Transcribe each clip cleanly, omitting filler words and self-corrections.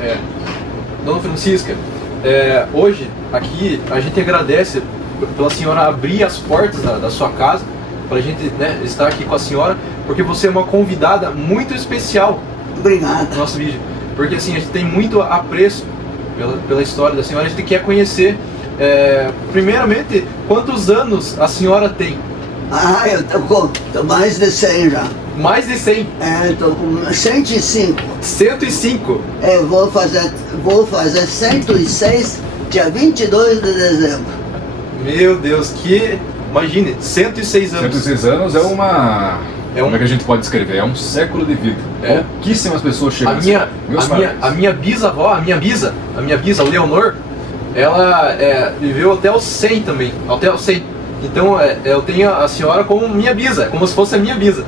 É. Dona Francisca, hoje aqui a gente agradece pela senhora abrir as portas da sua casa, para a gente, né, estar aqui com a senhora, porque você é uma convidada muito especial. Obrigada. No nosso vídeo. Porque assim, a gente tem muito apreço pela história da senhora, a gente quer conhecer, primeiramente, quantos anos a senhora tem? Eu tô mais de 100 já. Mais de 100? Tô com 105. 105? Eu vou fazer 106 dia 22 de dezembro. Meu Deus, imagine, 106 anos. 106 anos é uma... Como é que a gente pode descrever? É um século de vida. Pouquíssimas pessoas chegam a minha bisavó, a minha bisa, Leonor, ela viveu até os 100 também, até os 100. Então eu tenho a senhora como minha bisa, como se fosse a minha bisa.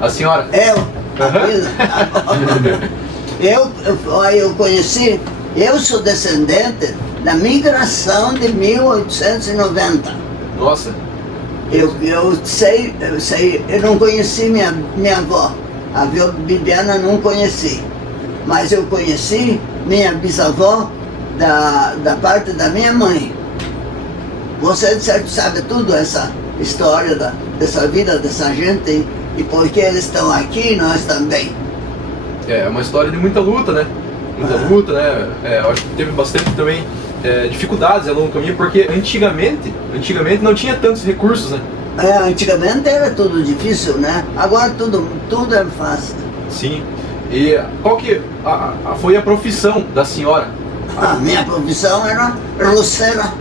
A senhora. Eu conheci, eu sou descendente da migração de 1890. Nossa. Eu sei, eu não conheci minha avó. A avó Bibiana não conheci. Mas eu conheci minha bisavó da parte da minha mãe. Você de certo sabe tudo essa história dessa vida dessa gente e por que eles estão aqui e nós também. É uma história de muita luta, né? Muita luta, né? Eu acho que teve bastante também dificuldades ao longo do caminho, porque antigamente não tinha tantos recursos, né? Antigamente era tudo difícil, né? Agora tudo é fácil. Sim. E qual que foi a profissão da senhora? A minha profissão era roceira.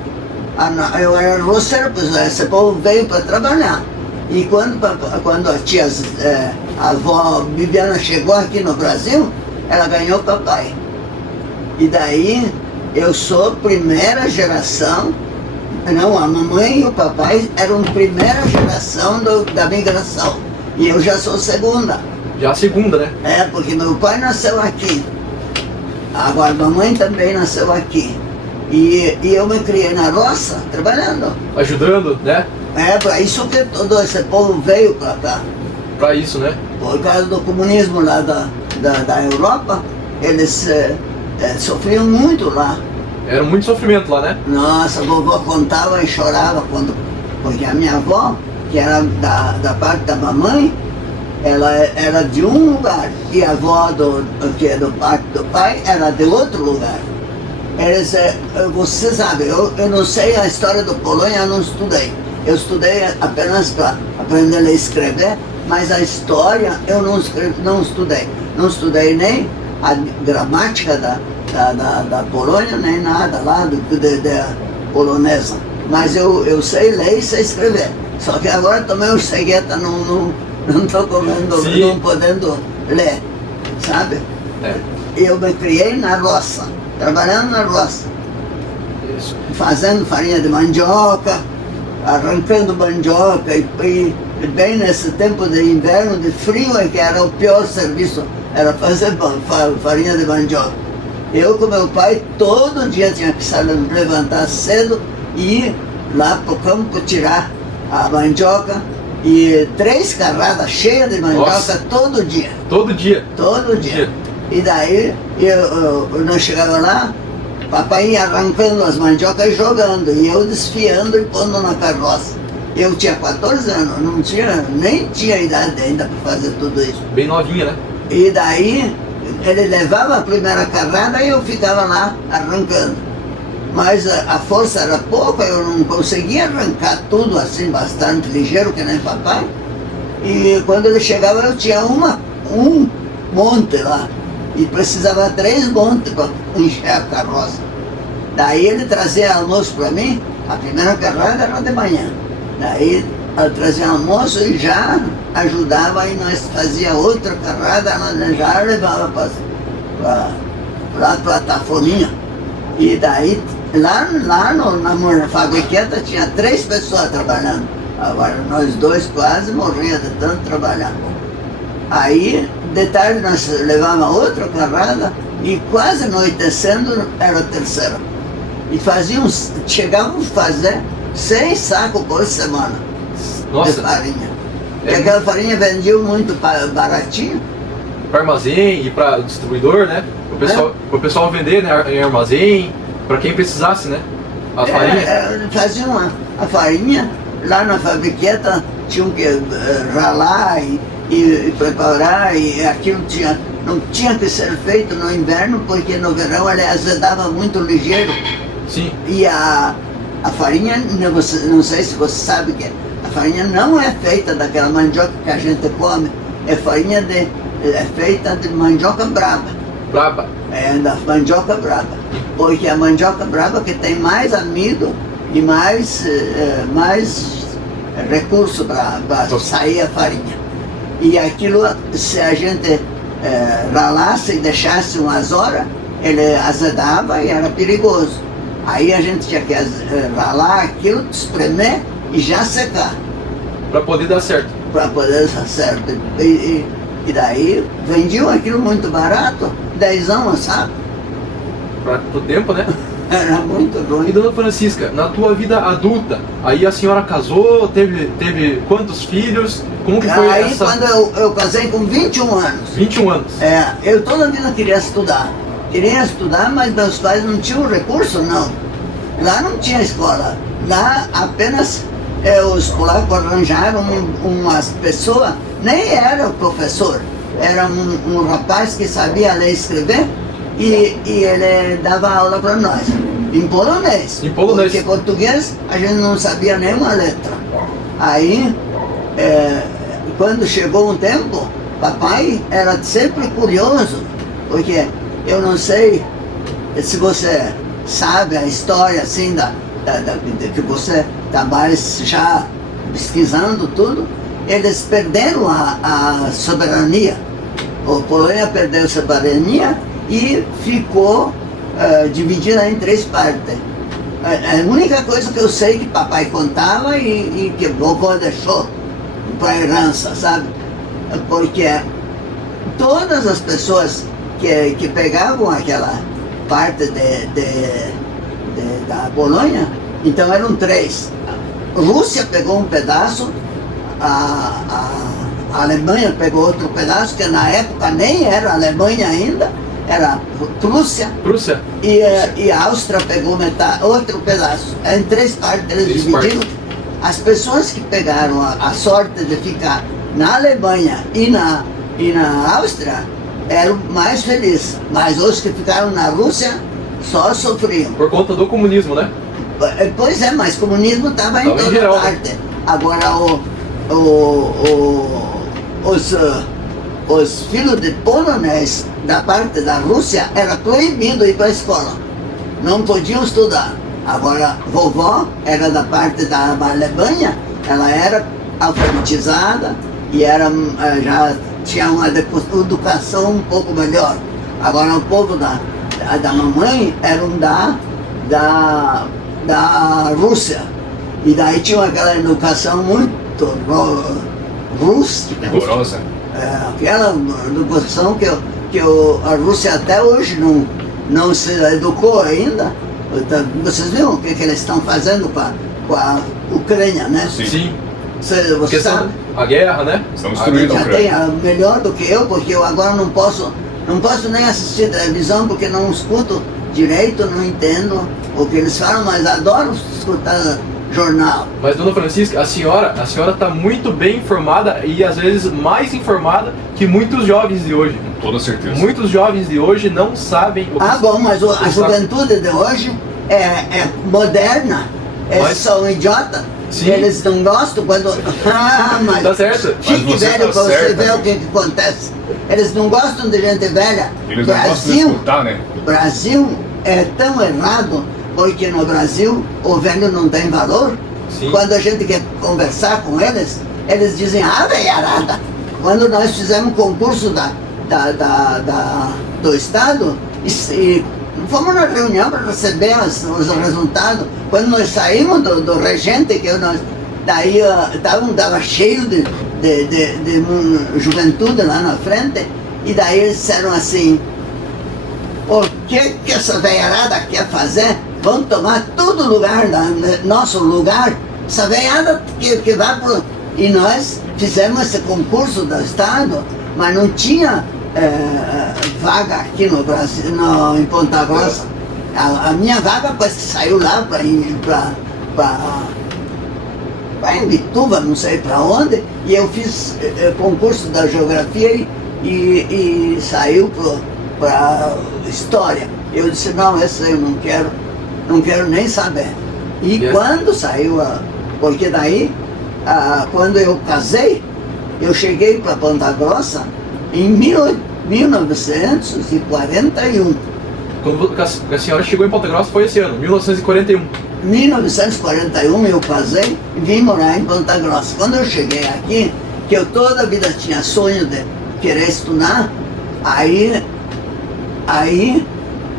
Eu era roceira, pois esse povo veio para trabalhar. E quando a avó Bibiana chegou aqui no Brasil, ela ganhou papai. E daí eu sou primeira geração. Não, a mamãe e o papai eram primeira geração da migração. E eu já sou segunda. Já a segunda, né? Porque meu pai nasceu aqui. Agora a mamãe também nasceu aqui. E eu me criei na roça, trabalhando. Ajudando, né? Para isso que todo esse povo veio para cá. Para isso, né? Por causa do comunismo lá da Europa, eles sofriam muito lá. Era muito sofrimento lá, né? Nossa, a vovó contava e chorava porque a minha avó, que era da parte da mamãe, ela era de um lugar e a avó que é do parte do pai era de outro lugar. Você sabe, eu não sei a história do Polônia, eu não estudei. Eu estudei apenas para aprender a ler e escrever, mas a história eu não estudei. Não estudei nem a gramática da Polônia, nem nada lá da polonesa. Mas eu sei ler e sei escrever. Só que agora tomei um cegueta, não estou não podendo ler, sabe? Eu me criei na roça, trabalhando na roça. Isso. Fazendo farinha de mandioca, arrancando mandioca e bem nesse tempo de inverno, de frio, que era o pior serviço, era fazer farinha de mandioca. Eu com meu pai todo dia tinha que levantar cedo e ir lá pro campo tirar a mandioca e 3 carradas cheias de mandioca. Nossa. Todo dia. Todo dia? Todo dia. E daí nós chegava lá, papai ia arrancando as mandiocas e jogando, e eu desfiando e pondo na carroça. Eu tinha 14 anos, nem tinha idade ainda para fazer tudo isso. Bem novinha, né? E daí ele levava a primeira carrada e eu ficava lá arrancando. Mas a força era pouca, eu não conseguia arrancar tudo assim, bastante ligeiro, que nem papai. E quando ele chegava eu tinha um monte lá. E precisava 3 montes para encher a carroça. Daí ele trazia almoço para mim, a primeira carrada era de manhã. Daí ele trazia almoço e já ajudava e nós fazia outra carrada, nós já levava para a plataforminha. E daí lá na fabriqueta tinha 3 pessoas trabalhando. Agora nós 2 quase morríamos de tanto trabalhar. Aí de tarde nós levávamos outra carrada e quase anoitecendo era a terceira. E chegávamos a fazer 6 sacos por semana. Nossa. De farinha. E aquela farinha vendia muito baratinho. Para armazém e para distribuidor, né? O pessoal vender, né, em armazém, para quem precisasse, né? A farinha. Faziam a farinha lá na fabriqueta, tinham que ralar e preparar, e aquilo não tinha que ser feito no inverno, porque no verão ele azedava muito ligeiro. Sim. E a farinha, não sei se você sabe que a farinha não é feita daquela mandioca que a gente come, é feita de mandioca braba. Braba. É, da mandioca braba. Porque a mandioca braba que tem mais amido e mais recurso para sair a farinha. E aquilo, se a gente ralasse e deixasse umas horas, ele azedava e era perigoso. Aí a gente tinha que ralar aquilo, espremer e já secar. Para poder dar certo. Para poder dar certo. E daí vendiam aquilo muito barato, 10 anos, sabe? Para o tempo, né? Era muito E ruim. dona Francisca, na tua vida adulta, aí a senhora casou, teve quantos filhos? Como que foi Aí essa... quando eu casei com 21 anos, 21 anos. eu toda a vida queria estudar. Queria estudar, mas meus pais não tinham recurso, não. Lá não tinha escola. Lá apenas os polacos arranjaram uma pessoa, nem era o professor, era um rapaz que sabia ler e escrever, e ele dava aula para nós, em polonês. Em polonês. Porque português a gente não sabia nenhuma letra. Aí, quando chegou um tempo, papai era sempre curioso, porque eu não sei se você sabe a história assim que você está mais já pesquisando tudo. Eles perderam a soberania. A Polônia perdeu a soberania e ficou dividida em 3 partes. A única coisa que eu sei que papai contava e que vovô deixou para herança, sabe? Porque todas as pessoas que pegavam aquela parte da Polônia, então eram 3. Rússia pegou um pedaço, a Alemanha pegou outro pedaço, que na época nem era Alemanha ainda, era Prússia. Prússia. E a Áustria pegou outro pedaço. Em 3 partes eles dividiram. As pessoas que pegaram a sorte de ficar na Alemanha e na Áustria eram mais felizes. Mas os que ficaram na Rússia só sofriam. Por conta do comunismo, né? Pois é, mas o comunismo estava em toda geral, parte. Agora os filhos de polonês da parte da Rússia era proibido ir para a escola. Não podiam estudar. Agora, vovó era da parte da Alemanha, ela era alfabetizada e já tinha uma educação um pouco melhor. Agora, o povo da mamãe eram da Rússia. E daí tinha aquela educação muito rústica. Rigorosa. Aquela educação que a Rússia até hoje não se educou ainda. Vocês viram o que eles estão fazendo com a Ucrânia, né? Sim. Você sabe? A guerra, né? Estão destruindo a Já Ucrânia. tem melhor do que eu, porque eu agora não posso nem assistir televisão, porque não escuto direito, não entendo o que eles falam, mas adoro escutar jornal. Mas, dona Francisca, a senhora está muito bem informada e às vezes mais informada que muitos jovens de hoje. Com toda certeza. Muitos jovens de hoje não sabem o que... Bom, mas a juventude de hoje é moderna, Mas- são idiotas. Sim. Eles não gostam quando... mas Tá certo. fique Mas você velho tá para você certa, ver né? o que acontece. Eles não gostam de gente velha. Eles não gostam de escutar, né? Brasil é tão errado, porque no Brasil o velho não tem valor. Sim. Quando a gente quer conversar com eles, eles dizem, velharada. Quando nós fizemos concurso do Estado, e fomos na reunião para receber os resultados. Quando nós saímos do regente, daí estava cheio de juventude lá na frente, e daí eles disseram assim, o que essa velharada quer fazer? Vão tomar todo lugar, nosso lugar. Essa velhada que vai pro... E nós fizemos esse concurso do Estado, mas não tinha vaga aqui no Brasil, em Ponta Grossa. A minha vaga parece que saiu lá para Imbituva, não sei para onde, e eu fiz concurso da geografia e saiu para história. Eu disse, não, esse eu não quero nem saber. E quando saiu, porque daí, quando eu casei, eu cheguei para Ponta Grossa em 1941. Quando a senhora chegou em Ponta Grossa foi esse ano, 1941. 1941 eu casei e vim morar em Ponta Grossa. Quando eu cheguei aqui, que eu toda a vida tinha sonho de querer estudar, aí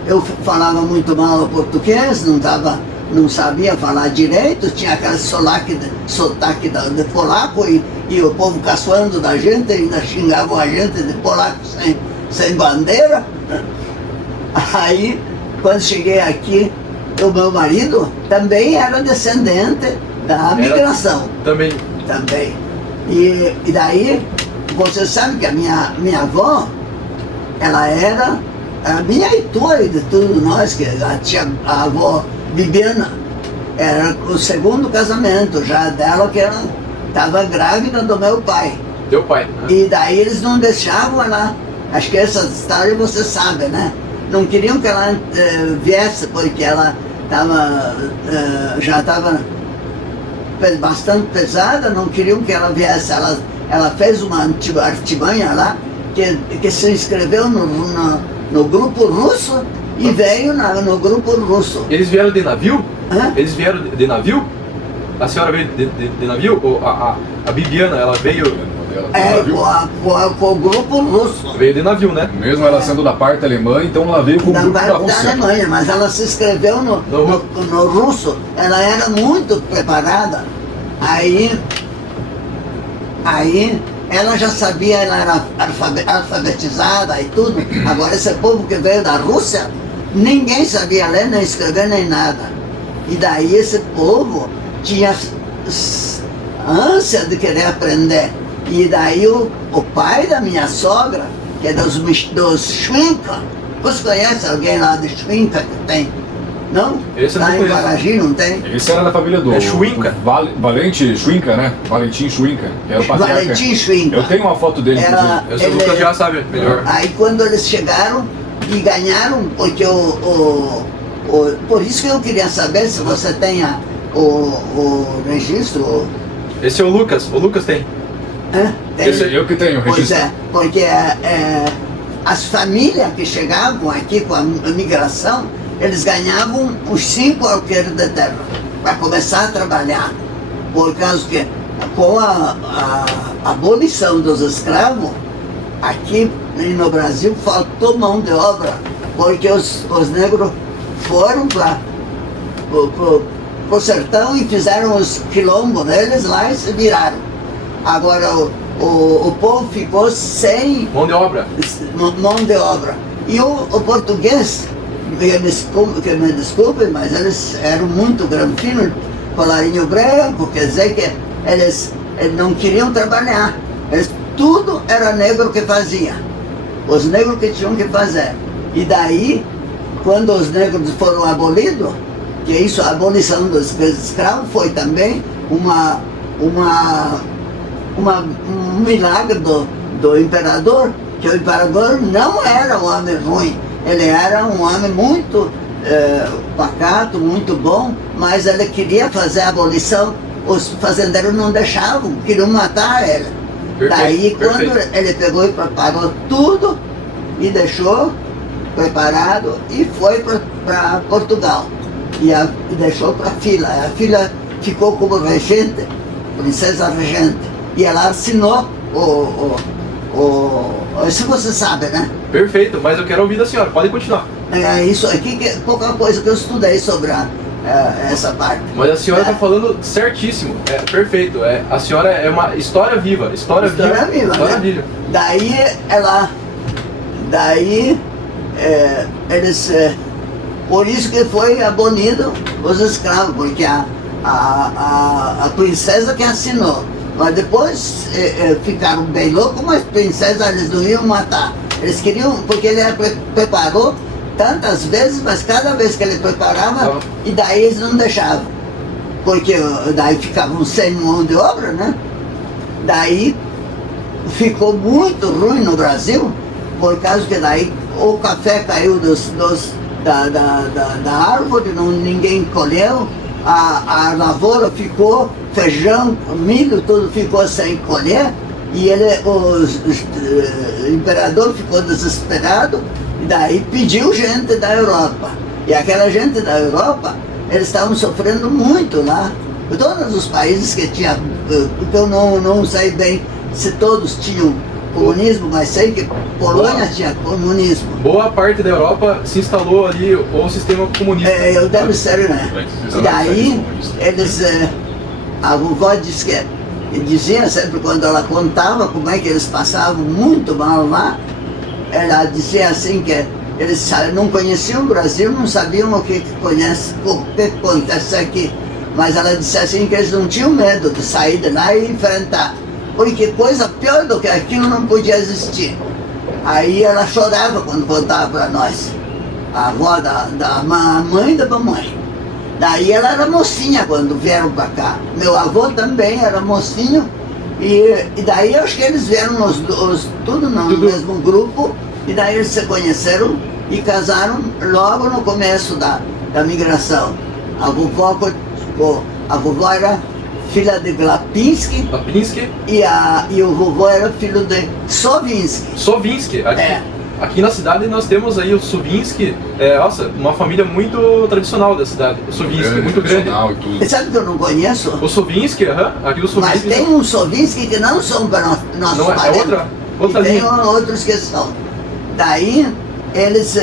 eu falava muito mal o português, não sabia falar direito, tinha aquele sotaque de polaco e o povo caçoando da gente, ainda xingavam a gente de polaco sem bandeira. Aí, quando cheguei aqui, o meu marido também era descendente da migração. Também. E daí, você sabe que a minha avó, ela era a minha e tua e de todos nós, que a avó Bibiana, era o segundo casamento já dela, que ela estava grávida do meu pai. Teu pai. Né? E daí eles não deixavam ela, acho que essa história você sabe, né? Não queriam que ela viesse, porque ela já estava bastante pesada, não queriam que ela viesse. Ela fez uma artimanha lá, que se inscreveu no grupo russo e veio no grupo russo. Eles vieram de navio? Hã? Eles vieram de navio? A senhora veio de navio? Ou a Bibiana, ela veio... Com o grupo russo. Veio de navio, né? Mesmo ela sendo da parte alemã, então ela veio com o grupo da Da Rússia. Alemanha, mas ela se inscreveu no russo. Ela era muito preparada. Aí ela já sabia, ela era alfabetizada e tudo. Agora esse povo que veio da Rússia, ninguém sabia ler, nem escrever, nem nada. E daí esse povo tinha ânsia de querer aprender. E daí o pai da minha sogra, que é dos Schwinka, você conhece alguém lá de Schwinka que tem? Não? Esse eu lá não em conheço. Paragy não tem? Esse era da família do Schwinka. Valente Schwinka, né? Valentim Schwinka, que era o patriarca. Valentim Schwinka. Eu tenho uma foto dele, inclusive. Eu sei, o Lucas já sabe melhor. Aí quando eles chegaram e ganharam, porque por isso que eu queria saber se você tem o registro. Esse é o Lucas tem. Tem? Esse eu que tenho o Pois registro. é, porque as famílias que chegavam aqui com a migração, eles ganhavam os 5 alqueires de terra para começar a trabalhar. Por causa que com a abolição dos escravos, aqui no Brasil faltou mão de obra, porque os negros foram para o sertão e fizeram os quilombos deles lá e se viraram. Agora o povo ficou sem Mão de obra. mão de obra. E o português, que me desculpe, mas eles eram muito granfinos, colarinho branco, quer dizer que eles não queriam trabalhar. Tudo era negro que fazia. Os negros que tinham que fazer. E daí, quando os negros foram abolidos, que isso, a abolição dos escravos foi também um milagre do imperador, que o imperador não era um homem ruim, ele era um homem muito pacato, muito bom, mas ele queria fazer a abolição, os fazendeiros não deixavam, queriam matar ele. Perfeito, Daí quando perfeito. ele pegou e preparou tudo e deixou preparado e foi para Portugal e deixou para a filha ficou como regente, princesa regente. E ela assinou isso você sabe, né? Perfeito, mas eu quero ouvir da senhora, pode continuar. É isso aqui, que é pouca coisa que eu estudei sobre essa parte. Mas a senhora está falando certíssimo, perfeito. A senhora é uma história viva, história viva. Né? Viva. Daí eles, por isso que foi abolido os escravos, porque a princesa que assinou. Mas depois ficaram bem loucos, mas princesa eles não iam matar. Eles queriam, porque ele preparou tantas vezes, mas cada vez que ele preparava, e daí eles não deixavam. Porque daí ficavam sem mão de obra, né? Daí ficou muito ruim no Brasil, por causa que daí o café caiu da árvore, ninguém colheu, a lavoura ficou, feijão, milho, tudo ficou sem colher, e o imperador ficou desesperado, e daí pediu gente da Europa. E aquela gente da Europa, eles estavam sofrendo muito lá. Todos os países que tinham, porque eu não sei bem se todos tinham comunismo, mas sei que Polônia tinha comunismo. Boa parte da Europa se instalou ali o sistema comunista. Eu deve ser, né? E daí, eles, a vovó dizia sempre, quando ela contava como é que eles passavam muito mal lá, ela dizia assim que eles não conheciam o Brasil, não sabiam o que acontece aqui. Mas ela disse assim que eles não tinham medo de sair de lá e enfrentar. Porque coisa pior do que aquilo não podia existir. Aí ela chorava quando contava para nós. A avó da mãe da mamãe. Daí ela era mocinha quando vieram para cá. Meu avô também era mocinho. E daí acho que eles vieram tudo no mesmo grupo. E daí eles se conheceram e casaram logo no começo da migração. A vovó era filha de Glapinski e o vovô era filho de Sovinski. Aqui na cidade nós temos aí o Sovinski, uma família muito tradicional da cidade. O Sovinski, muito grande. E sabe que eu não conheço? O Sovinski, aqui o Sovinski. Mas tem um Sovinski que não são para nossos parentes. É outra linha. Tem outros que são. Daí eles.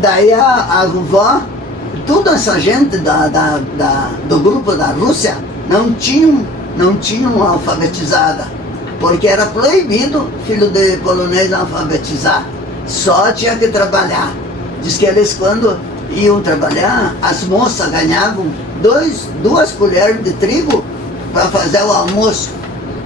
Daí a vovó, toda essa gente do grupo da Rússia não tinham alfabetizada, porque era proibido filho de polonês alfabetizar, só tinha que trabalhar. Diz que eles, quando iam trabalhar, as moças ganhavam 2 colheres de trigo para fazer o almoço.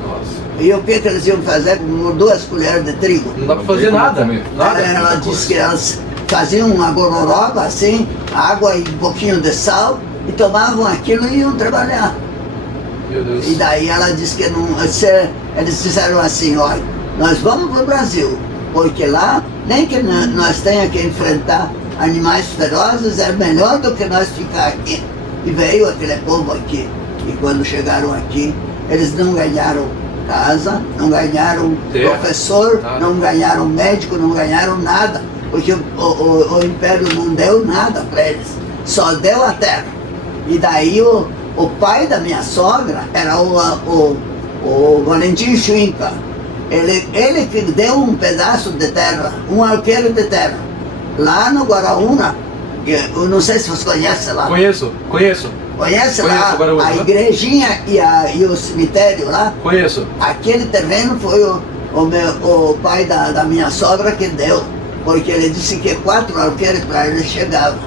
Nossa. E o que eles iam fazer com 2 colheres de trigo? Não dá para fazer nada. Ela disse que elas faziam uma gororoba assim, água e um pouquinho de sal, e tomavam aquilo e iam trabalhar. Meu Deus. E daí ela disse que eles disseram assim, olha, nós vamos para o Brasil, porque lá, nem que nós tenha que enfrentar animais ferozes, é melhor do que nós ficar aqui. E veio aquele povo aqui, e quando chegaram aqui, eles não ganharam casa, não ganharam professor, não ganharam médico, não ganharam nada. Porque o Império não deu nada para eles, só deu a terra. E daí o pai da minha sogra era o Valentim Schwinka. Ele que deu um pedaço de terra, um alqueire de terra, lá no Guaraúna. Eu não sei se você conhece lá. Conheço. Conhece lá a igrejinha e o cemitério lá? Conheço. Aquele terreno foi o pai da minha sogra que deu. Porque ele disse que 4 alqueires para ele chegavam.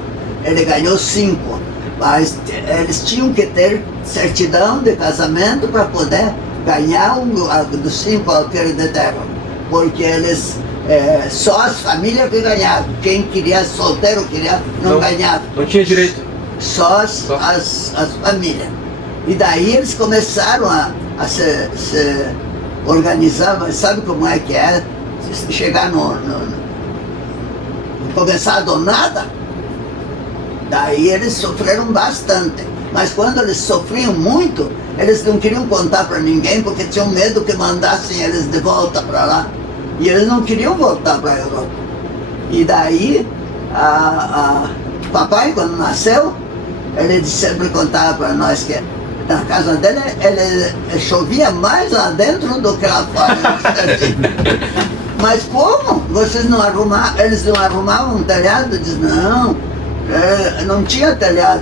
Ele ganhou 5, mas eles tinham que ter certidão de casamento para poder ganhar dos 5 alqueires de terra. Porque eles, só as famílias que ganhavam. Quem queria solteiro não ganhava. Não tinha direito. Só as famílias. E daí eles começaram a se organizar, mas sabe como é que é? Chegar começar do nada, daí eles sofreram bastante. Mas quando eles sofriam muito, eles não queriam contar para ninguém, porque tinham medo que mandassem eles de volta para lá. E eles não queriam voltar para a Europa. E daí, papai, quando nasceu, ele sempre contava para nós que na casa dele ele chovia mais lá dentro do que lá fora. Mas como? Vocês não arrumavam, eles não arrumavam um telhado? Diz, não tinha telhado.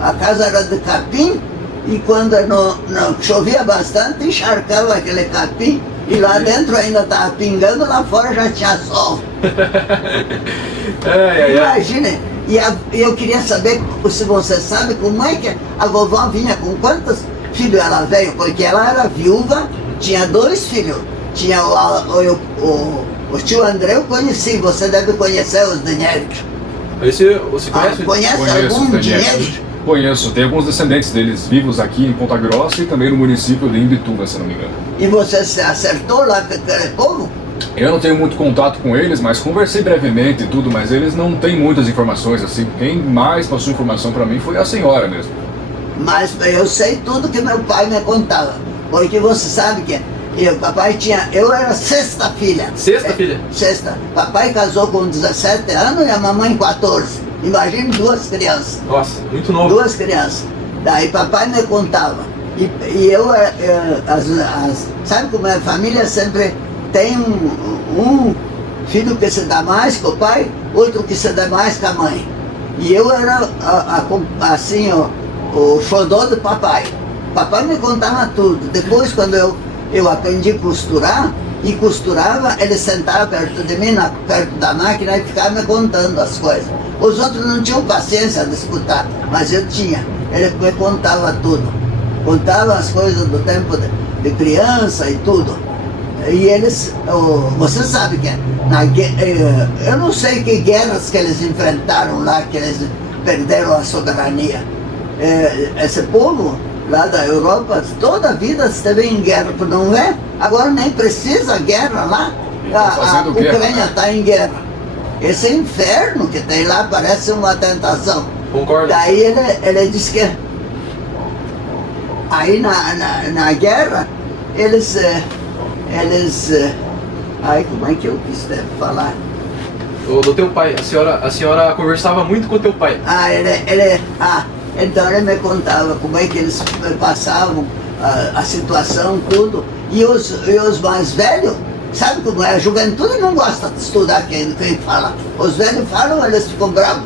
A casa era de capim e quando chovia bastante, encharcava aquele capim e lá dentro ainda estava pingando, lá fora já tinha sol. Imagine, e eu queria saber se você sabe como é que a vovó vinha, com quantos filhos ela veio, porque ela era viúva, tinha 2 filhos. tinha o tio André, eu conheci, você deve conhecer os Daniels. Você conhece? Conhece Conheço algum os Daniels. Daniels? Conheço, tem alguns descendentes deles vivos aqui em Ponta Grossa e também no município de Imbituba, se não me engano. E você se acertou lá com aquele povo? Eu não tenho muito contato com eles, mas conversei brevemente e tudo, mas eles não têm muitas informações assim. Quem mais passou informação para mim foi a senhora mesmo. Mas eu sei tudo que meu pai me contava. Porque você sabe que eu era sexta filha. Sexta filha? Sexta. Papai casou com 17 anos e a mamãe 14. Imagine 2 crianças. Nossa, muito novo. 2 crianças. Daí papai me contava. E eu, sabe como é? A família sempre tem um filho que se dá mais com o pai, outro que se dá mais com a mãe. E eu era assim, o xodó do papai. Papai me contava tudo. Depois, quando eu aprendi a costurar, e costurava, ele sentava perto de mim, perto da máquina, e ficava me contando as coisas. Os outros não tinham paciência de escutar, mas eu tinha. Ele me contava tudo. Contava as coisas do tempo de criança e tudo. E eles, você sabe que eu não sei que guerras que eles enfrentaram lá, que eles perderam a soberania. Esse povo lá da Europa, toda a vida esteve em guerra, por não ver? Agora nem precisa guerra lá. A Ucrânia está em guerra. Esse inferno que tem lá parece uma tentação. Concordo. Daí ele diz que aí na guerra eles ai, como é que eu quis falar? Do teu pai, a senhora conversava muito com o teu pai. Então ele me contava como é que eles passavam a situação, tudo. E os mais velhos, sabe como é? A juventude não gosta de estudar quem fala. Os velhos falam, eles ficam bravos.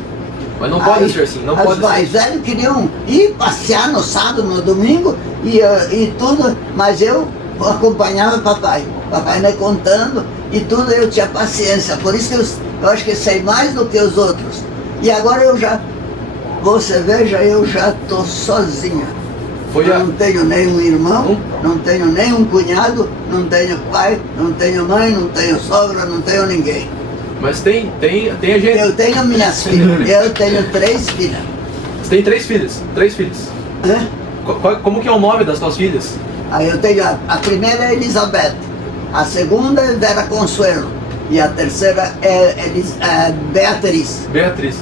Mas não pode ser assim, não pode ser. Os mais velhos queriam ir passear no sábado, no domingo e tudo, mas eu acompanhava papai. Papai me contando e tudo, eu tinha paciência. Por isso que eu acho que sei mais do que os outros. E agora você veja, eu já estou sozinha. Não tenho nenhum irmão, não tenho nenhum cunhado, não tenho pai, não tenho mãe, não tenho sogra, não tenho ninguém. Mas tem a gente. Eu tenho minhas filhas, eu tenho 3 filhas. Você tem 3 filhas? 3 filhas. Hã? Como que é o nome das tuas filhas? Aí eu tenho a primeira é Elizabeth, a segunda é Vera Consuelo e a terceira é Beatriz. Beatriz.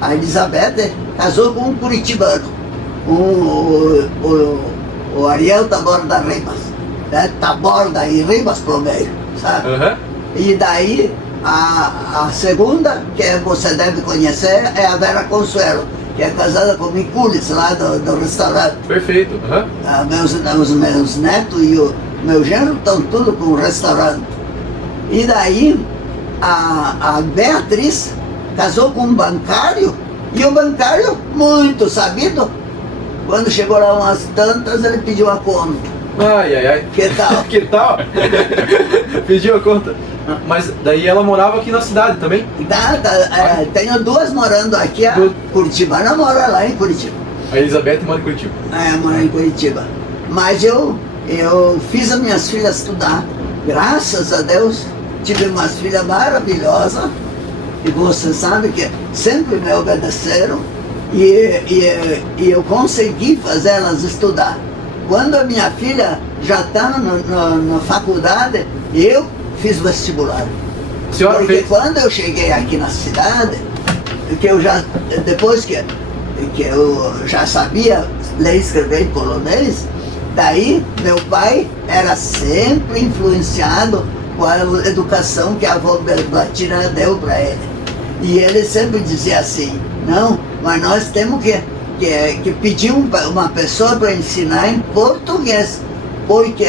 A Elizabeth casou com um curitibano, o Ariel Taborda Ribas, né? Taborda e Ribas pro meio, sabe? Uhum. E daí a segunda, que você deve conhecer, é a Vera Consuelo, que é casada com o Miculis lá do restaurante. Perfeito. Uhum. Meus netos e o meu genro estão tudo com o restaurante. E daí a Beatriz casou com um bancário, e o bancário, muito sabido, quando chegou lá umas tantas, ele pediu a conta. Ai. Que tal? Que tal? Pediu a conta. Mas daí ela morava aqui na cidade também? Tenho 2 morando aqui, a Curitibana mora lá em Curitiba. A Elizabeth mora em Curitiba. Mora em Curitiba. Mas eu fiz as minhas filhas estudar. Graças a Deus, tive umas filhas maravilhosas. E você sabe que sempre me obedeceram. E eu consegui fazer elas estudar. Quando a minha filha já está na faculdade, eu fiz vestibular. Porque quando eu cheguei aqui na cidade, depois que eu já sabia ler e escrever em polonês, daí meu pai era sempre influenciado com a educação que a avó Berbatina deu para ele. E ele sempre dizia assim, não, mas nós temos que pedir uma pessoa para ensinar em português. Porque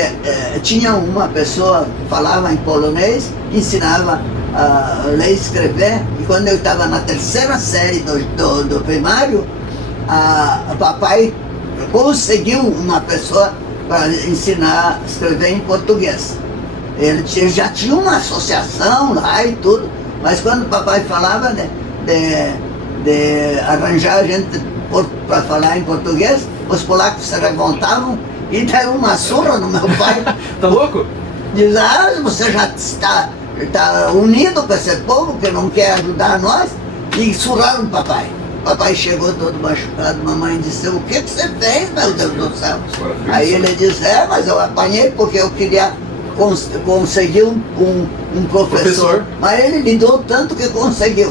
tinha uma pessoa que falava em polonês, ensinava a ler e escrever, e quando eu estava na 3ª série do primário, o papai conseguiu uma pessoa para ensinar a escrever em português. Ele já tinha uma associação lá e tudo, mas quando o papai falava de arranjar gente para falar em português, os polacos se revoltavam e deram uma surra no meu pai. Tá louco? Diz, você já está unido com esse povo que não quer ajudar nós, e surraram o papai. O papai chegou todo machucado, mamãe disse, o que você fez, meu Deus do céu? Aí ele disse, mas eu apanhei porque eu queria conseguir um professor. Mas ele lidou tanto que conseguiu.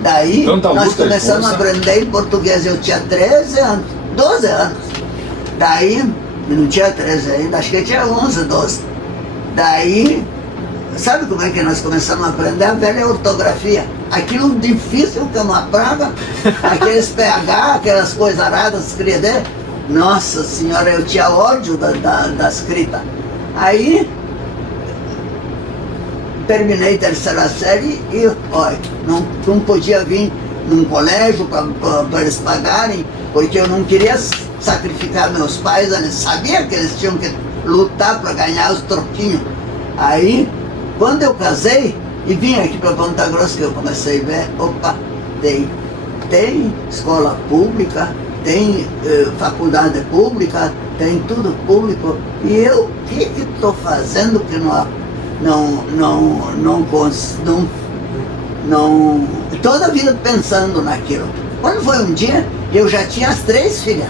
Daí nós começamos a aprender em português, eu tinha 13 anos, 12 anos. Daí, não tinha 13 ainda, acho que eu tinha 11, 12. Daí, sabe como é que nós começamos a aprender? A velha ortografia. Aquilo difícil que é uma praga, aqueles PH, aquelas coisas aradas de escrever. Nossa senhora, eu tinha ódio da escrita. Aí, terminei terceira série e, olha, não podia vir num colégio para eles pagarem, porque eu não queria sacrificar meus pais, eles sabiam que eles tinham que lutar para ganhar os troquinhos. Aí, quando eu casei e vim aqui para Ponta Grossa, que eu comecei a ver, opa, tem escola pública, tem faculdade pública, tem tudo público, e eu, o que estou fazendo que não, toda a vida pensando naquilo. Quando foi um dia, eu já tinha as 3 filhas.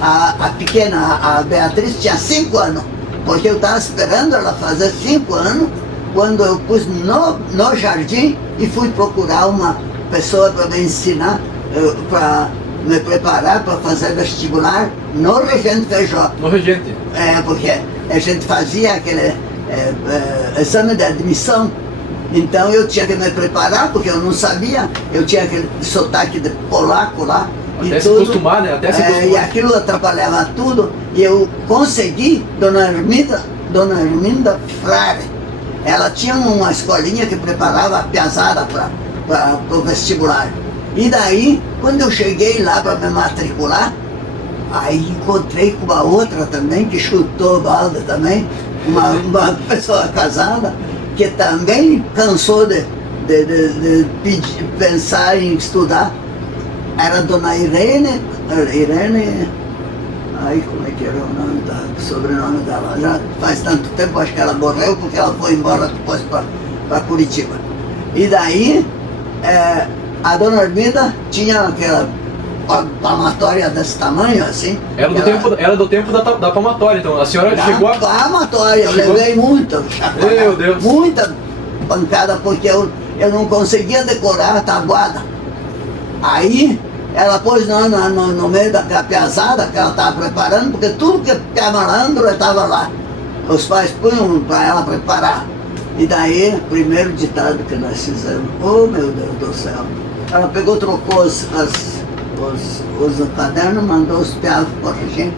A pequena, a Beatriz, tinha 5 anos, porque eu estava esperando ela fazer 5 anos, quando eu pus no jardim e fui procurar uma pessoa para me ensinar, para me preparar para fazer vestibular no Regente Feijó. No Regente? Porque a gente fazia aquele exame de admissão, então eu tinha que me preparar, porque eu não sabia, eu tinha aquele sotaque de polaco lá. Até se acostumar, né? Até se acostumar. E aquilo atrapalhava tudo, e eu consegui, Dona Herminda Frare, ela tinha uma escolinha que preparava a piazada para o vestibular. E daí, quando eu cheguei lá para me matricular, aí encontrei com uma outra também, que chutou balda também, uma pessoa casada, que também cansou de pensar em estudar. Era Dona Irene, aí como é que era o sobrenome dela? Já faz tanto tempo, acho que ela morreu, porque ela foi embora depois para Curitiba. E daí, a Dona Hermida tinha aquela palmatória desse tamanho, assim. Era do tempo da palmatória, então a senhora chegou a... Palmatória, eu levei muito, meu Deus. Muita pancada, porque eu não conseguia decorar a tabuada. Aí, ela pôs no meio da piazada que ela estava preparando, porque tudo que é malandro estava lá. Os pais punham para ela preparar. E daí, o primeiro ditado que nós fizemos, oh meu Deus do céu, ela pegou, trocou os cadernos, mandou os piavos corrigir.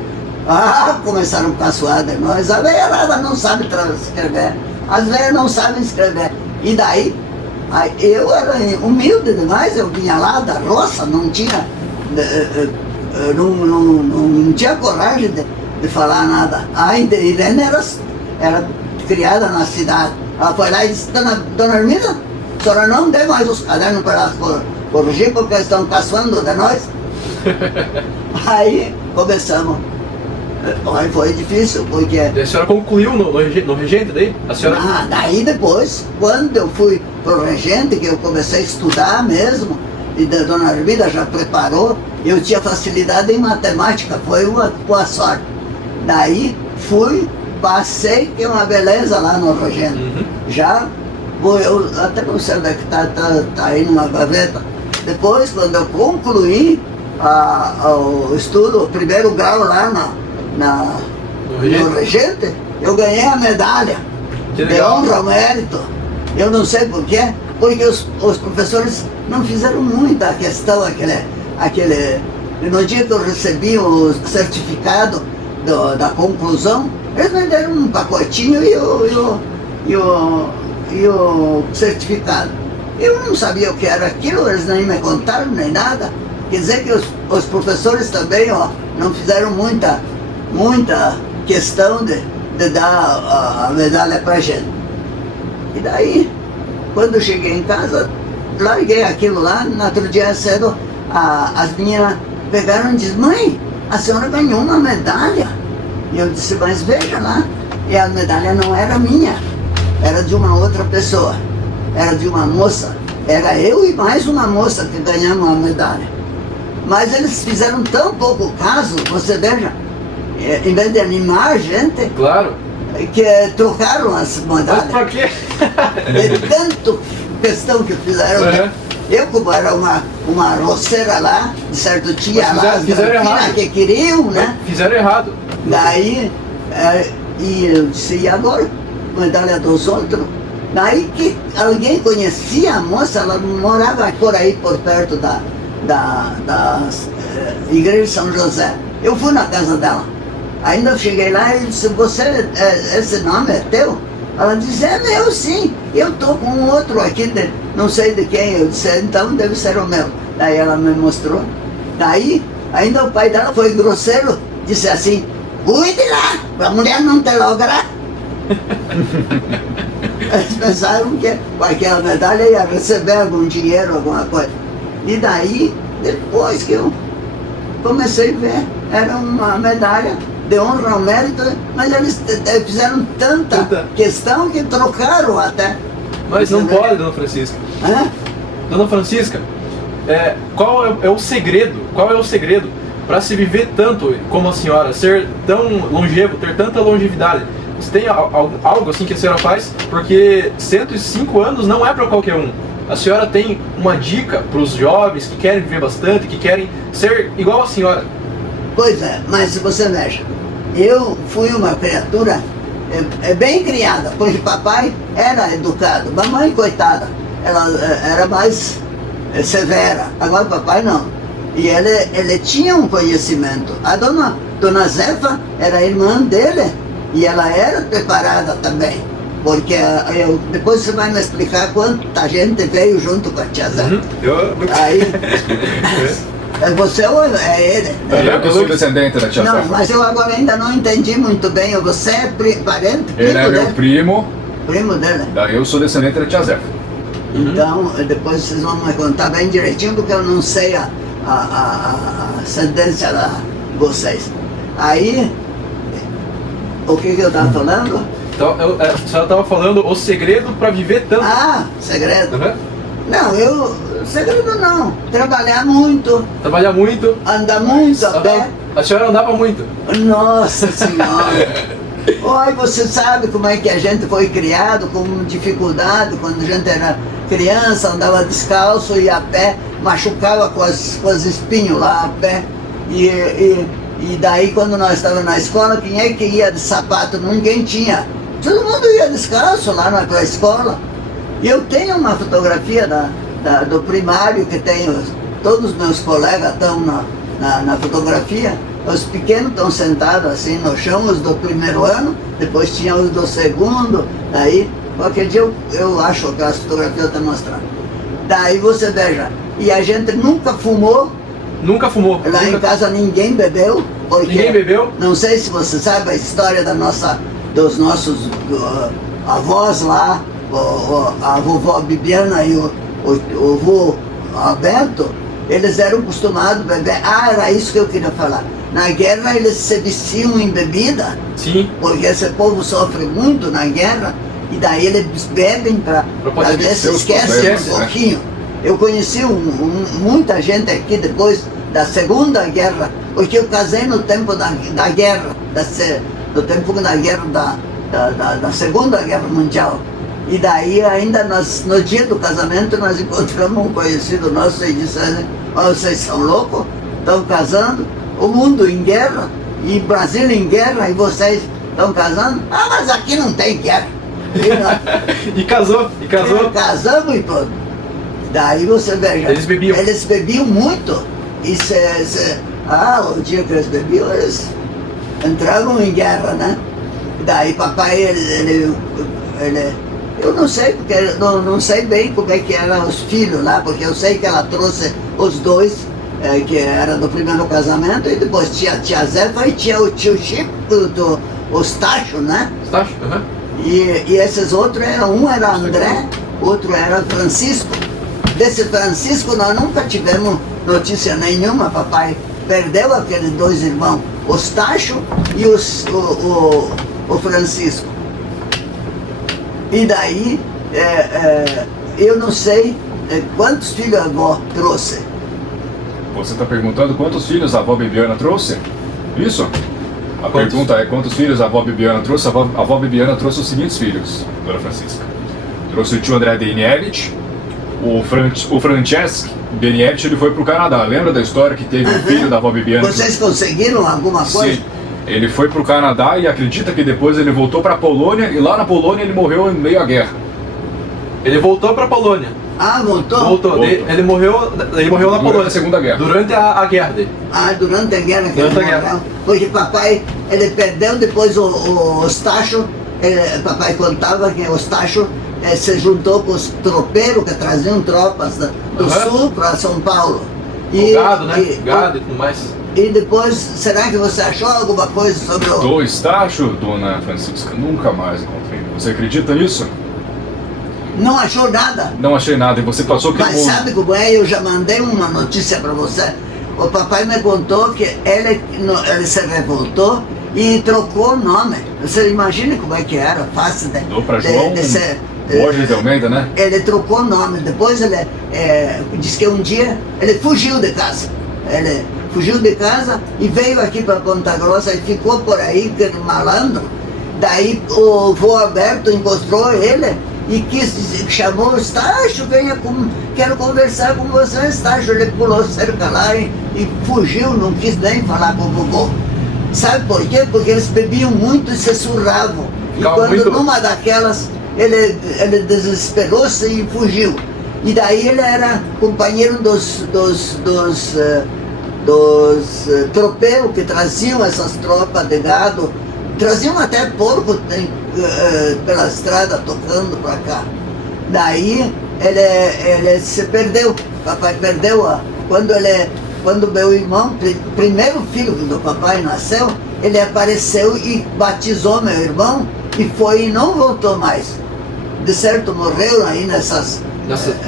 Começaram a caçoar de nós. A velharada não sabe escrever, as velhas não sabem escrever. E daí, eu era humilde demais, eu vinha lá da roça, não tinha coragem de falar nada. A Irene era criada na cidade. Ela foi lá e disse, Dona Hermida, a senhora não dê mais os cadernos para ela corrigir, porque eles estão caçando de nós. Aí começamos. Aí foi difícil, porque... A senhora concluiu no Regente daí? A senhora... daí depois, quando eu fui pro Regente, que eu comecei a estudar mesmo, e a Dona Hermida já preparou, eu tinha facilidade em matemática, foi uma sorte. Daí passei, que é uma beleza lá no Regente. Já, eu até não sei onde é que tá aí numa gaveta. Depois, quando eu concluí o estudo, o primeiro grau lá no Regente, eu ganhei a medalha de honra ao mérito. Eu não sei por quê, porque os professores não fizeram muita questão, no dia que eu recebi o certificado da conclusão, eles me deram um pacotinho e o certificado. Eu não sabia o que era aquilo, eles nem me contaram, nem nada. Quer dizer que os professores também não fizeram muita questão de dar a medalha pra gente. E daí, quando eu cheguei em casa, larguei aquilo lá, no outro dia cedo, as meninas pegaram e disseram, mãe, a senhora ganhou uma medalha. E eu disse, mas veja lá, e a medalha não era minha, era de uma outra pessoa, era de uma moça, era eu e mais uma moça que ganhamos a medalha. Mas eles fizeram tão pouco caso, você veja, em vez de animar a gente, Claro. que trocaram as Mas medalhas. pra quê? De tanto questão que fizeram. Uhum. Eu, como era uma roceira lá, de certo tinha Mas lá as fizeram grampinas errado. que queriam, né? Fizeram errado. Daí, e eu disse, e agora? Medalha dos outros. Daí que alguém conhecia a moça, ela morava por aí, por perto da igreja de São José. Eu fui na casa dela. Ainda eu cheguei lá e disse, esse nome é teu? Ela disse, é meu sim, eu tô com outro aqui, não sei de quem. Eu disse, então deve ser o meu. Daí ela me mostrou. Daí, ainda o pai dela foi grosseiro, disse assim, cuide lá, pra mulher não te lograr. Eles pensaram que com aquela medalha ia receber algum dinheiro, alguma coisa. E daí, depois que eu comecei a ver, era uma medalha de honra ao mérito, mas eles fizeram tanta questão que trocaram até. Mas não pode, Dona Francisca. Hã? Dona Francisca, qual é o segredo? Qual é o segredo para se viver tanto como a senhora, ser tão longevo, ter tanta longevidade? Você tem algo assim que a senhora faz? Porque 105 anos não é para qualquer um. A senhora tem uma dica para os jovens que querem viver bastante, que querem ser igual a senhora? Pois é, mas se você veja, eu fui uma criatura bem criada, porque papai era educado, mamãe, coitada, ela era mais severa, agora papai não. E ele tinha um conhecimento. A dona Zefa era irmã dele e ela era preparada também, porque depois você vai me explicar quanta gente veio junto com a tia Zefa. Aí, você ou é ele? Eu que sou descendente da tia Não, Zefa. mas eu agora ainda não entendi muito bem. Você é parente? Ele é meu dele? primo, Primo dele. daí eu sou descendente da tia Zefa. Então, depois vocês vão me contar bem direitinho, porque eu não sei a ascendência de vocês. Aí, o que eu estava falando? Então, a senhora estava falando o segredo para viver tanto. Ah, segredo. Uhum. Não, segredo não. Trabalhar muito, Trabalhar muito. andar muito a pé. A senhora andava muito. Nossa Senhora! Oi, você sabe como é que a gente foi criado, com dificuldade, quando a gente era criança, andava descalço e a pé, machucava com os espinhos lá a pé. E daí quando nós estávamos na escola, quem é que ia de sapato? Ninguém tinha. Todo mundo ia descalço lá na escola. E eu tenho uma fotografia do primário que tenho, todos os meus colegas estão na fotografia. Os pequenos estão sentados assim no chão, os do primeiro ano, depois tinha os do segundo, daí qualquer dia eu acho que as fotografias eu estou mostrando. Daí você veja, e a gente nunca fumou. Nunca fumou. Lá nunca... em casa ninguém bebeu, porque Ninguém bebeu? Não sei se você sabe a história dos nossos avós lá, a vovó Bibiana e o vô Alberto, eles eram acostumados a beber. Ah, era isso que eu queria falar. Na guerra eles se viciam em bebida, Sim. porque esse povo sofre muito na guerra, e daí eles bebem para ver se esquece um pouquinho. Eu conheci muita gente aqui depois da Segunda Guerra, porque eu casei no tempo da guerra, no tempo da guerra da Segunda Guerra Mundial. E daí ainda no dia do casamento nós encontramos um conhecido nosso e disse assim, oh, vocês são loucos? Estão casando? O mundo em guerra, e Brasil em guerra, e vocês estão casando? Ah, mas aqui não tem guerra. E casou. Casamos e pronto. Daí você veja. Eles bebiam. Eles bebiam muito. E o dia que eles bebiam, eles entravam em guerra, né? Daí papai, ele eu não sei, porque não sei bem como é que eram os filhos lá, porque eu sei que ela trouxe os dois, que era do primeiro casamento, e depois tinha a tia Zefa e tinha o tio Chico, o Stacho, né? Stacho, aham. E esses outros, um era André, outro era Francisco. Desse Francisco nós nunca tivemos notícia nenhuma, papai perdeu aqueles dois irmãos. Tacho e o Francisco. E daí, eu não sei quantos filhos a avó trouxe. Você está perguntando quantos filhos a avó Bibiana trouxe? Isso? A Quantos? pergunta é quantos filhos a avó Bibiana trouxe? A avó Bibiana trouxe os seguintes filhos, dona Francisca. Trouxe o tio André Benievich, o Francesc Benievich, ele foi para o Canadá. Lembra da história que teve um filho da avó Bibiana? Vocês conseguiram alguma coisa? Sim. Ele foi para o Canadá e acredita que depois ele voltou para a Polônia e lá na Polônia ele morreu em meio à guerra. Ele voltou pra Polônia. Ah, voltou? Voltou. Ele morreu na Durante Polônia. a Segunda Guerra. Durante a guerra dele. Ah, durante a guerra que Durante ele a guerra. morreu. Porque papai, ele perdeu depois o Tacho, papai contava que o Tacho se juntou com os tropeiros que traziam tropas do sul para São Paulo. O gado, né? Gado e tudo mais. E depois, será que você achou alguma coisa sobre o... Do Estácio, dona Francisca, nunca mais encontrei. Você acredita nisso? Não achou nada? Não achei nada. E você passou que Mas sabe como é? Eu já mandei uma notícia para você. O papai me contou que ele se revoltou e trocou o nome. Você imagina como é que era, fácil de... Dou para João Borges de Almeida, né? Ele trocou o nome. Depois ele disse que um dia ele fugiu de casa. Ele fugiu de casa e veio aqui para Ponta Grossa e ficou por aí, malandro. Daí o vô Alberto encontrou ele e chamou o Estácio, quero conversar com você, Estácio. Ele pulou cerca lá e fugiu, não quis nem falar com o vovô. Sabe por quê? Porque eles bebiam muito e se surravam. E quando numa daquelas, ele desesperou-se e fugiu. E daí ele era companheiro dos tropeiros que traziam essas tropas de gado. Traziam até porco pela estrada tocando para cá. Daí ele se perdeu. Papai perdeu quando meu irmão, primeiro filho do papai nasceu, ele apareceu e batizou meu irmão e foi e não voltou mais. De certo morreu aí nessas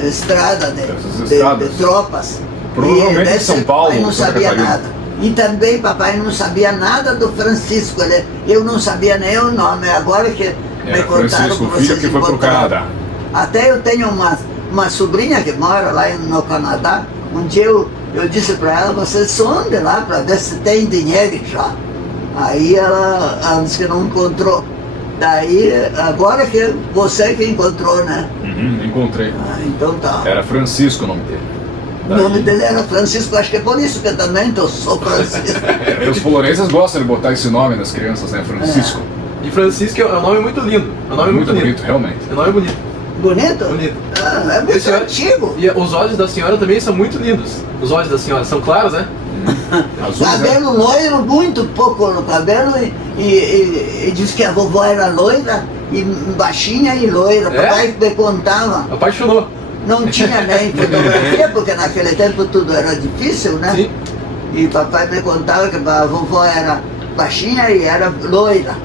estradas de tropas. Provavelmente em São Paulo. Papai não sabia nada. E também papai não sabia nada do Francisco. Eu não sabia nem o nome. Agora que me contaram Francisco, que filho vocês que foi para o Canadá. Até eu tenho uma sobrinha que mora lá no Canadá. Um dia eu disse para ela, você sonde lá para ver se tem dinheiro já. Aí ela disse que não encontrou. Daí, agora que você que encontrou, né? Encontrei. Então tá. Era Francisco o nome dele. O nome dele era Francisco, acho que é por isso que eu também sou Francisco. Os poloneses gostam de botar esse nome nas crianças, né? Francisco. E Francisco é um nome muito lindo. É um nome muito bonito, realmente. É um nome bonito. Bonito? Bonito. É muito antigo. E os olhos da senhora também são muito lindos. Os olhos da senhora são claros, né? Azuis, Cabelo loiro, muito pouco no cabelo, e diz que a vovó era loira, e baixinha e loira. Papai me contava. Apaixonou. Não tinha nem fotografia, porque naquele tempo tudo era difícil, né? Sim. E papai me contava que a vovó era baixinha e era loira.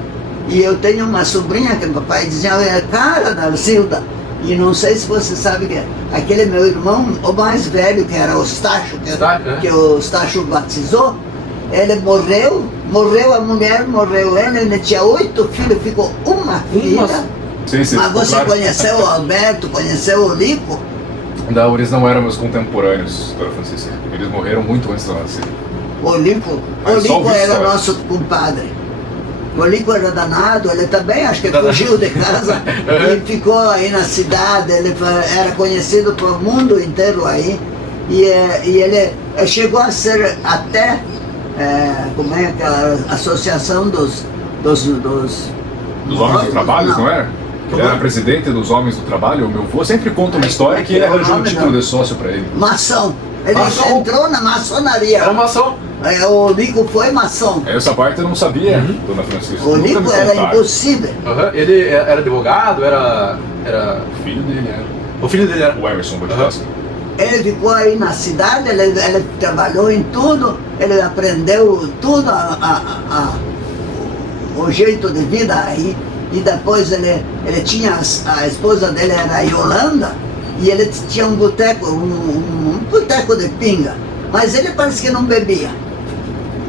E eu tenho uma sobrinha que papai dizia, é cara da Zilda. E não sei se você sabe que aquele meu irmão, o mais velho, que era o Tacho, que o Tacho batizou, ele morreu, a mulher, morreu ele tinha 8 filhos, ficou uma filha. Sim, mas você conheceu o Alberto, conheceu o Lico? Não, eles não eram meus contemporâneos, dona Francisca. Eles morreram muito antes de eu nascer. O Lico era nosso compadre. O Lico era danado, ele também acho que fugiu de casa e ficou aí na cidade, ele era conhecido para o mundo inteiro aí. E ele chegou a ser até, como é aquela associação dos homens do trabalho, não era? Ele era presidente dos homens do trabalho. O meu avô sempre conta uma história que ele arranjou um título de sócio para ele. Maçom. Ele entrou na maçonaria. Era maçom. O Lico foi maçom. Essa parte eu não sabia, dona Francisca. O Lico era impossível. Ele era advogado, era... O filho dele era. O filho dele era. O Emerson Bodicasco. Ele ficou aí na cidade, ele trabalhou em tudo, ele aprendeu tudo, o jeito de vida aí. E depois ele tinha, a esposa dele era a Yolanda, e ele tinha um boteco, um boteco de pinga. Mas ele parece que não bebia.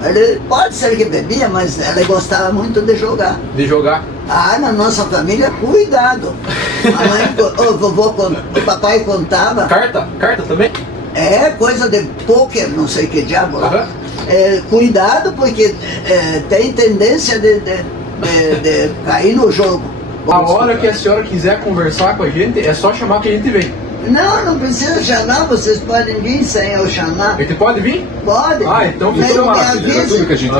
Ele pode ser que bebia, mas ela gostava muito de jogar. De jogar. Ah, na nossa família, cuidado. A mãe, o papai contava. Carta? Carta também? É coisa de pôquer, não sei que diabo lá. Aham. Cuidado, porque tem tendência de cair no jogo. A hora que a senhora quiser conversar com a gente, é só chamar que a gente vem. Não precisa chamar, vocês podem vir sem eu chamar. A gente pode vir? Pode. Ah, então Mas fica me massa. avisa. Tudo que a gente